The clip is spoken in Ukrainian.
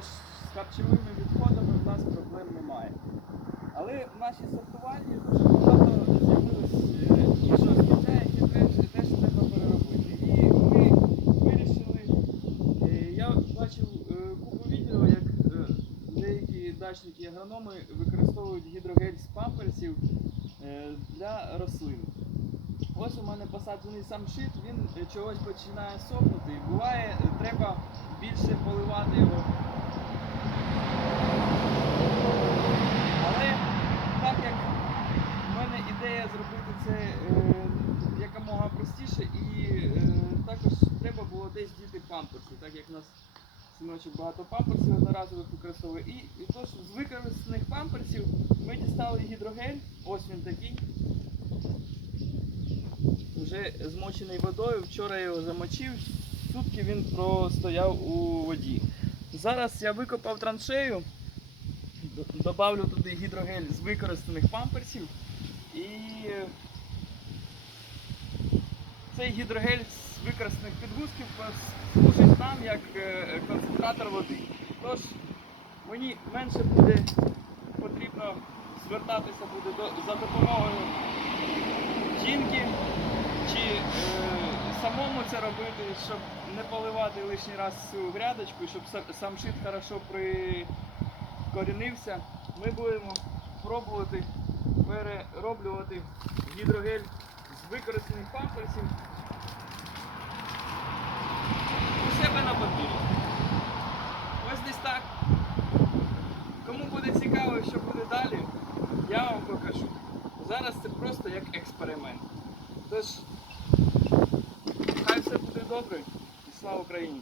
Тож з харчовими відходами в нас проблем немає. Але в нашій сортувальні дуже багато з'явилось е, іншого сміття, яке теж, теж треба переробити. І ми вирішили, е, я бачив е, купу відео, як деякі дачники і агрономи використовують гідрогель з памперсів для рослин. Ось у мене посаджений самшит, він е, чогось починає сохнути. Буває, треба більше поливати його. Але так як в мене ідея зробити це е, якомога простіше, і е, також треба було десь діти памперси, так як у нас синочок багато памперсів одноразових використовує. І, і тож з використаних памперсів ми дістали гідрогель, ось він такий. Вже змочений водою. Вчора я його замочив, сутки він простояв у воді. Зараз я викопав траншею, д- добавлю туди гідрогель з використаних памперсів і е, цей гідрогель використаних підгузків служить нам як е, концентратор води. Тож мені менше буде потрібно звертатися буде до, за допомогою жінки чи е, самому це робити, щоб не поливати лишній раз цю грядочку, щоб сам шит хорошо прикорінився, ми будемо пробувати перероблювати гідрогель з використаних памперсів у себе на подвір'ї. Ось десь так. Кому буде цікаво, що буде далі, я вам покажу. Зараз це просто як експеримент. Тож, хай все буде добре і слава Україні!